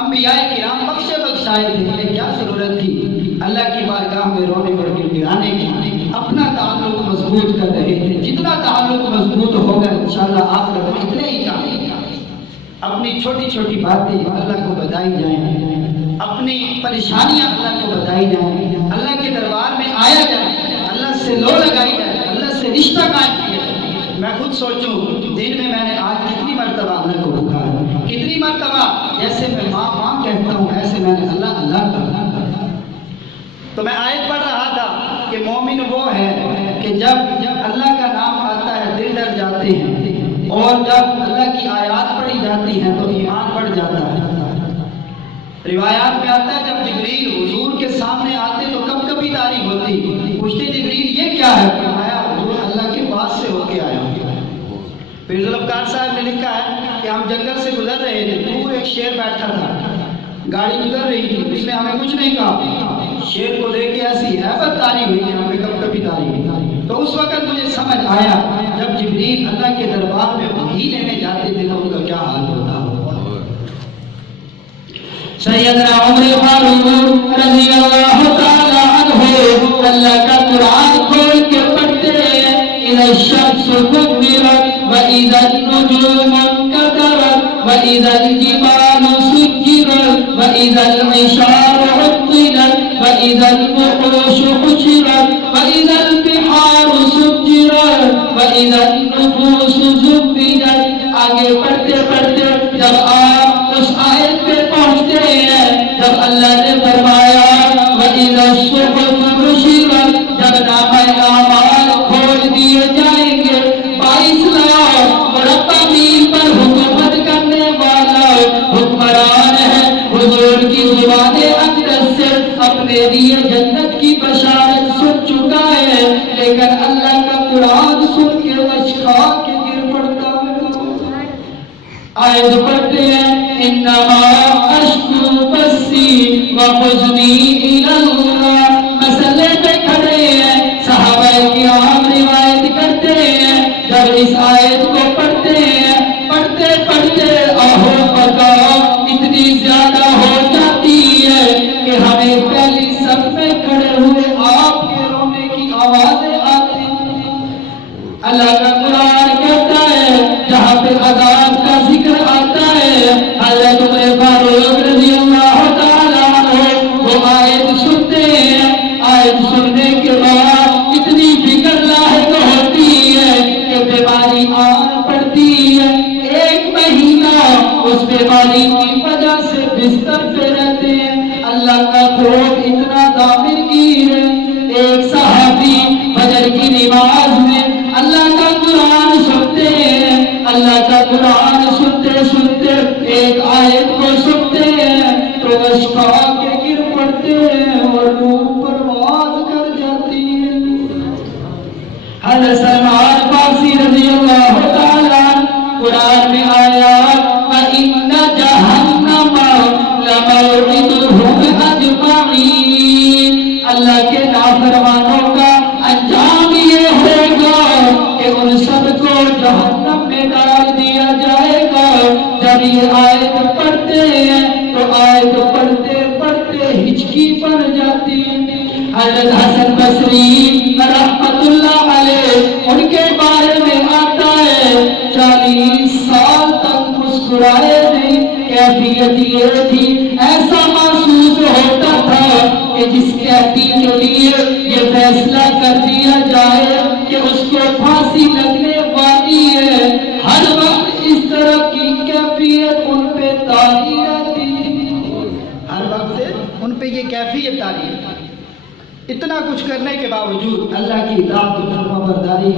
انبیاء کرام بخشے بخشائے تھے، انہیں کیا ضرورت تھی اللہ کی بارگاہ میں رونے اور گڑگڑانے کی؟ اپنا مضبوط کر رہے تھے. جتنا تعلق مضبوط ہوگا انشاءاللہ آخرت میں اتنے ہی کام. اپنی چھوٹی چھوٹی باتیں اللہ کو بتائی جائیں، اپنی پریشانیاں اللہ کو بتائی جائیں، اللہ کے دربار میں آیا جائے، اللہ سے لو لگائی جائے، اللہ سے رشتہ قائم کیا جائے. میں خود سوچوں دن میں نے آج کتنی مرتبہ اللہ کو پکارا، کتنی مرتبہ جیسے میں ماں ماں کہتا ہوں ایسے میں نے اللہ اللہ کہا. تو میں آیت پڑھ رہا تھا کہ مومن وہ ہے کہ جب اللہ کا نام آتا ہے دل ڈر جاتے ہیں، اور جب اللہ کی آیات پڑھی جاتی ہیں تو ایمان بڑھ جاتا ہے. روایات میں آتا ہے جب جبریل حضور کے سامنے آتے تو کب کبھی تاریخ ہوتی، پوچھتے جبریل یہ کیا ہے؟ فرمایا حضور اللہ کے پاس سے ہو کے آیا ہوں. پھر ذوالفقار صاحب نے لکھا ہے کہ ہم جنگل سے گزر رہے تھے، دور ایک شیر بیٹھا تھا، گاڑی گزر رہی تھی، اس نے ہمیں کچھ نہیں کہا. شیر کو دیکھ کے ایسی ہیبت تاری ہوئی کہ ہمیں کب کبھی تاری ہوئی. تو اس وقت مجھے سمجھ آیا جب جبریل اللہ کے دربار میں وحی لینے جاتے تھے تو ان کا کیا حال ہوتا ہوگا. سیدنا عمر فاروق رضی اللہ تعالی عنہ اللہ کا قرآن کھول کے پڑھتے ہیں، اذا الشمس كورت واذا النجوم انكدرت واذا الجبال سجرت واذا العشار عطلت واذا الوحوش حشرت واذا البحار سجرت واذا النفوس زوجت. آگے پڑھتے پڑھتے جب آپ اس آیت پہ پہنچتے ہیں جب اللہ نے فرمایا وَإِذَا الصُّحُفُ نُشِرَتْ، جب نامہ اعمال کھول دیے جائیں گے. 22 لاکھ مربع میل پر حکومت کرنے والا حکمران ہے، حضور کی زبان اقدس سے اپنے لیے جنت کی بشارت سن چکا ہے، لیکن اللہ کا قرآن سن کے اشخا کے گر پڑتا ہے. آیت پڑھتے ہیں انما اشکو بسی وحزنی الی اللہ. مسئلے پہ کھڑے ہیں صحابہ کرام روایت کرتے ہیں جب اس آیت کو پڑھتے ہیں پڑھتے پڑھتے آہو بکا اتنی زیادہ ہو جاتی ہے کہ ہمیں پہلی صف میں کھڑے ہوئے آپ کے رونے کی آوازیں آتی ہیں. اللہ کا قرآن کہتا ہے جہاں پہ عذاب کا ذکر آتا ہے حضرت عمر فاروق رضی اللہ تعالیٰ عنہ وہ آیت سنتے ہیں. آیت سننے کے بعد اتنی فکر لاحق ہوتی ہے کہ بیماری آن پڑتی ہے. 1 مہینہ اس بیماری کی وجہ سے بستر پہ رہتے ہیں. اللہ کا خوف اتنا دامن گیر ہے. ایک صحابی فجر کی نماز میں اللہ کا قرآن سنتے ہیں، اللہ کا قرآن سنتے سنتے ایک آیت کو سنتے ہیں تو اشکا کے گر پڑتے ہیں اور روح پرواز کر جاتی ہے. حضرت سلمان فارسی رضی اللہ تعالیٰ قرآن میں آیا وَإِنَّ جَهَنَّمَ لَمَوْعِدُهُمْ أَجْمَعِينَ. اللہ کے نافرمانوں کا انجام یہ ہوگا کہ ان سب کو جہنم میں ڈال دیا جائے گا. جب یہ آیت پڑھتے ہیں تو آیت پڑھتے پڑھتے ہچکی پڑ جاتی ہے. حضرت حسن بصری رحمت اللہ علیہ ان کے بارے میں آتا ہے 40 سال تک مسکرائے نہیں. کیفیت یہ تھی ایسا محسوس ہوتا تھا کہ جس قیدی کے لیے یہ فیصلہ کر دیا جائے کہ اس کو پھانسی لگنے والی ہے ہر وقت اس طرح کی کیفیت ان پہ طاری رہتی ہے. ہر وقت ان پہ یہ کیفیت طاری ہے. اتنا کچھ کرنے کے باوجود اللہ کی اطاعت و فرمانبرداری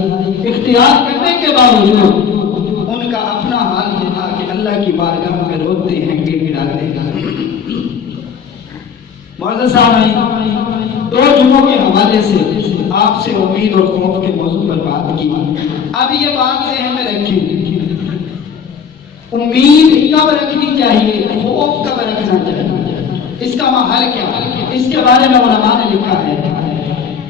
اختیار کرنے کے باوجود ان کا اپنا حال یہ تھا کہ اللہ کی بارگاہ میں روتے ہیں گڑ گڑاتے ہیں. معزز سامعین 2 جمعوں کے حوالے سے آپ سے امید اور خوف کے موضوع پر بات کی. اب یہ بات ذہن میں رکھیے امید کب رکھنی چاہیے، خوف کب رکھنا چاہیے، اس کا محل کیا ہے. اس کے بارے میں علماء نے لکھا ہے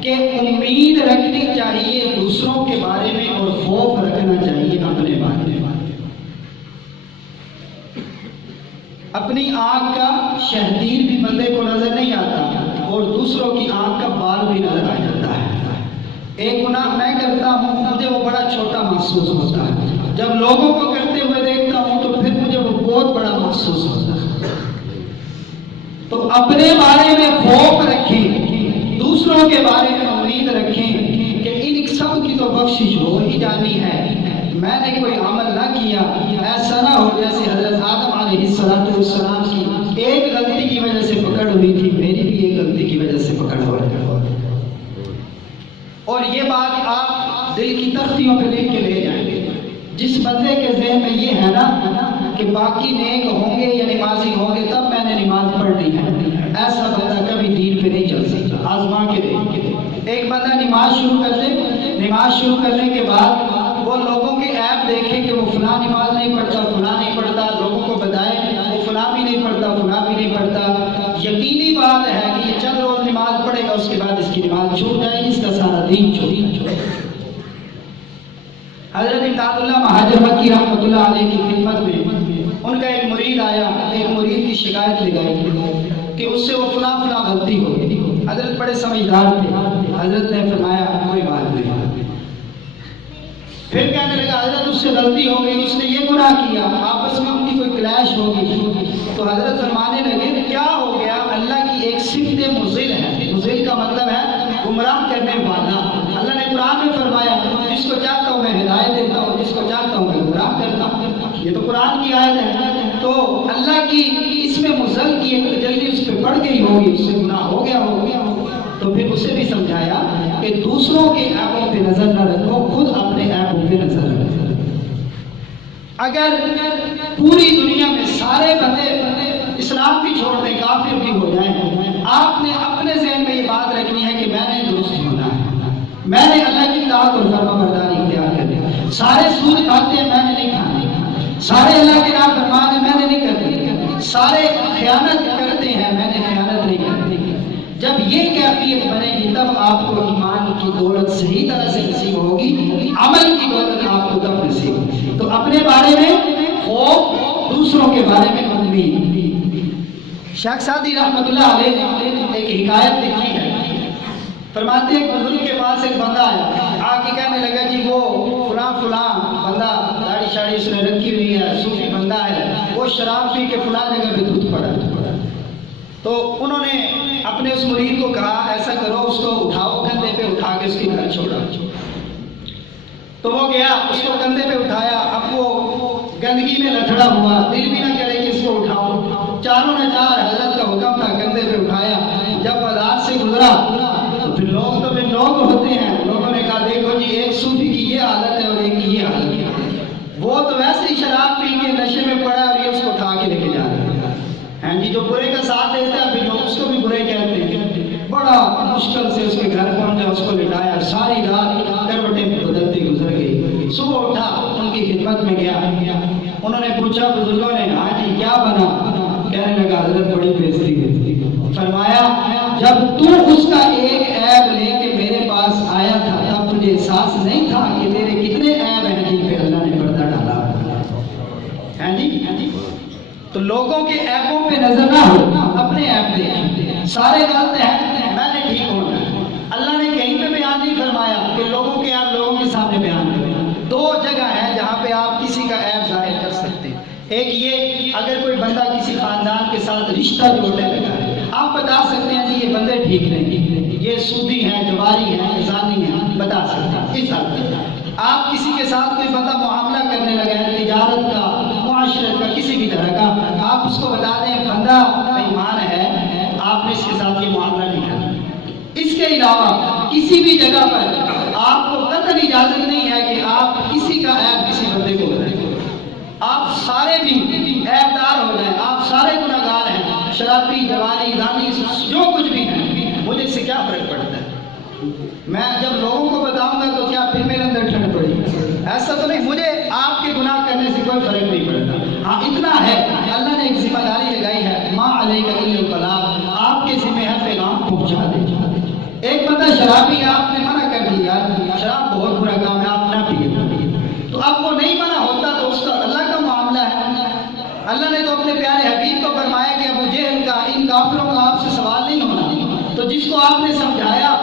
کہ امید رکھنی چاہیے دوسروں کے بارے میں اور خوف رکھنا چاہیے اپنے بارے میں. اپنی آنکھ کا شہدیر بھی بندے کو نظر نہیں آتا اور دوسروں کی آنکھ کا بال بھی نظر آ جاتا ہے. ایک گناہ میں کرتا ہوں مجھے وہ بڑا چھوٹا محسوس ہوتا ہے، جب لوگوں کو کرتے ہوئے دیکھتا ہوں تو پھر مجھے وہ بہت بڑا محسوس ہوتا ہے۔ تو اپنے بارے میں خوف رکھیں، دوسروں کے بارے میں امید رکھیں کہ ان سب کی تو بخشش ہو ہی جانی ہے، میں نے کوئی عمل نہ کیا، ایسا نہ ہو جیسے حضرت آدم علیہ السلام کی ایک غلطی کی وجہ سے پکڑ ہوئی تھی، میری بھی ایک غلطی کی وجہ سے پکڑ ہو رہی ہے۔ اور یہ بات آپ دل کی تختیوں پہ لکھ کے لے جائیں گے۔ جس بندے کے ذہن میں یہ ہے نا کہ باقی نیک ہوں گے یا نمازی ہوں گے تب میں نے نماز پڑھنی ہے، ایسا بندہ کبھی دین پہ نہیں چل سکتا۔ آزما کے دیکھ، ایک بندہ نماز شروع کر دے، نماز شروع کرنے کے بعد وہ لوگوں کے ایپ دیکھے کہ وہ فلاں نماز نہیں پڑھتا، فلاں نہیں پڑھتا، لوگوں کو بتائے وہ فلاں بھی نہیں پڑھتا، فلاں بھی نہیں پڑھتا، یقینی بات ہے کہ یہ چند روز نماز پڑھے گا، اس کے بعد اس کی نماز چھوٹ جائے گی، اس کا سارا دین چھوٹ جائے گا۔ حضرت امداد اللہ مہاجر مکی رحمۃ اللہ علیہ کی خدمت میں ان کا ایک مرید آیا، ایک مرید کی شکایت لگائی کہ اس سے وہ فلاں فلاں غلطی ہو گئی۔ حضرت بڑے سمجھدار تھے، حضرت نے فرمایا کوئی بات نہیں۔ پھر کہنے لگا حضرت اس سے غلطی ہو گئی، اس نے یہ گناہ کیا، آپس میں ان کی کوئی کلیش ہوگی، تو حضرت فرمانے لگے کیا ہو گیا، اللہ کی ایک صفت مضل ہے، مضل کا مطلب ہے گمراہ کرنے والا۔ اللہ نے قرآن میں فرمایا جس کو چاہتا ہوں میں ہدایت دیتا ہوں، جس کو چاہتا ہوں میں گمراہ کرتا ہوں، یہ تو قرآن کی آیت ہے۔ تو اللہ کی اس میں مضل کی ایک تجلی اس پہ پڑ گئی ہوگی، اس سے گناہ ہو گیا ہوگا۔ تو پھر اسے بھی سمجھایا کہ دوسروں کے عیبوں پہ نظر نہ رکھو، خود اپنے عیبوں پہ نظر رکھو۔ اگر پوری دنیا میں سارے بندے اسلام بھی چھوڑ دیں، کافر بھی ہو جائیں، آپ نے اپنے ذہن میں یہ بات رکھنی ہے کہ میں نے درست ہونا ہے، میں نے اللہ کی اطاعت اور فرما برداری اختیار کرنی ہے۔ سارے سود کھاتے ہیں، میں نے نہیں کھانا، سارے اللہ کے نافرمان ہیں، میں نے نہیں کرنی، سارے خیانت کرتے ہیں، میں نے خیانت نہیں کرنی۔ جب یہ کیفیت بنے گی تب آپ کو ایمان کی دولت صحیح طرح سے نصیب ہوگی، عمل کی دولت آپ کو تب نصیب ہوگی۔ تو اپنے بارے میں خوف، دوسروں کے بارے میں امید۔ شیخ سعدی رحمۃ اللہ علیہ نے ایک حکایت لکھی ہے، فرماتے ہیں بزرگ کے پاس ایک بندہ آیا، آ کے کہنے لگا جی وہ فلاں فلاں بندہ، داڑھی شاڑھی اس نے رکھی ہوئی ہے، صوفی بندہ ہے، وہ شراب پی کے فلاں جگہ پہ دودھ پڑا۔ تو انہوں نے اپنے اس مرید کو کہا ایسا کرو، اس کو اٹھاؤ، کندھے پہ اٹھا کے اس کے گھر چھوڑا۔ تو وہ گیا، اس کو کندھے پہ اٹھایا، اب وہ گندگی میں لتھڑا ہوا، دل بھی نہ کرے کہ اس کو اٹھاؤ، چاروں نے چار، حضرت کا حکم تھا، کندھے پہ اٹھایا۔ جب بازار سے گزرا تو پھر لوگ ہوتے ہیں، لوگوں نے کہا دیکھو جی ایک صوفی کی یہ حالت ہے اور ایک کی یہ حالت ہے، وہ تو ویسے ہی شراب پی کے نشے میں پڑا اور یہ اس کو اٹھا کے لے کے جا رہا ہے جی، جو برے کا ساتھ دیتا ہے پھر لوگ اس کو بھی برے کہتے ہیں۔ بڑا مشکل سے اس کے گھر پہنچا، اس کو لٹایا، ساری رات کروٹیں بدلتی گزر گئی۔ صبح اٹھا، ان کی خدمت میں گیا، انہوں نے پوچھا بزرگوں نے ہاں جی کیا بنا؟ کہنے لگا حضرت بڑی بےزتی ہوئی۔ فرمایا جب تو اس کا ایک عیب لے کے میرے پاس آیا تھا تب تجھے احساس نہیں تھا کہ تیرے کتنے عیب ہیں جن پہ اللہ نے پردہ ڈالا ہے جی۔ تو لوگوں کے عیبوں پہ نظر نہ ہو، اپنے عیب دیکھیں، سارے غلط ہیں، میں نے ٹھیک ہونا ہے۔ اللہ نے کہیں پہ بیان نہیں فرمایا کہ لوگوں کے عیب لوگوں کے سامنے بیان کریں۔ دو جگہ ہے جہاں پہ آپ کسی کا عیب ظاہر کر سکتے ہیں، ایک یہ اگر کوئی بندہ کسی خاندان کے ساتھ رشتہ جوڑنے لگا ہے، آپ بتا سکتے ہیں جی یہ بندے ٹھیک نہیں، یہ سودی ہیں، جواری ہیں، زانی ہیں، بتا سکتے ہیں۔ اس حد تک آپ کسی کے ساتھ کوئی بندہ معاملہ کرنے لگا ہے، تجارت کا، معاشرت کا، کسی بھی طرح کا، آپ اس کو بتا دیں بندہ بےایمان ہے، آپ نے اس کے ساتھ یہ معاملہ نہیں کرنا۔ اس کے علاوہ کسی بھی جگہ پر آپ کو قطعاً اجازت نہیں ہے کہ آپ کسی کا عیب کسی بندے کو بتائیں۔ آپ سارے بھی عیب دار ہو جائیں، آپ سارے گناہ گار ہیں، شرابی، جواری، زانی، جو کچھ بھی ہیں، مجھے اس سے کیا فرق پڑتا ہے؟ میں جب لوگوں کو بتاؤں گا تو کیا پھر میرے اندر ٹھنڈ پڑے گی؟ ایسا تو نہیں، مجھے آپ کے گناہ کرنے سے کوئی فرق نہیں پڑتا۔ ہاں اتنا ہے اللہ نے ایک ذمہ داری لگائی ہے، ما علیک الا البلاغ، آپ کے ذمہ ہے پیغام پہنچا دیں۔ ایک بندہ شرابی ہے، آپ نے منع کر دیا شراب بہت برا کام ہے، آپ نہ پیے، تو اب وہ نہیں منع ہوتا تو اس کا اللہ کا معاملہ ہے۔ اللہ نے تو اپنے پیارے حبیب کو فرمایا کہ ابو جہل کا، ان کافروں کا آپ سے سوال نہیں ہونا، تو جس کو آپ نے سمجھایا،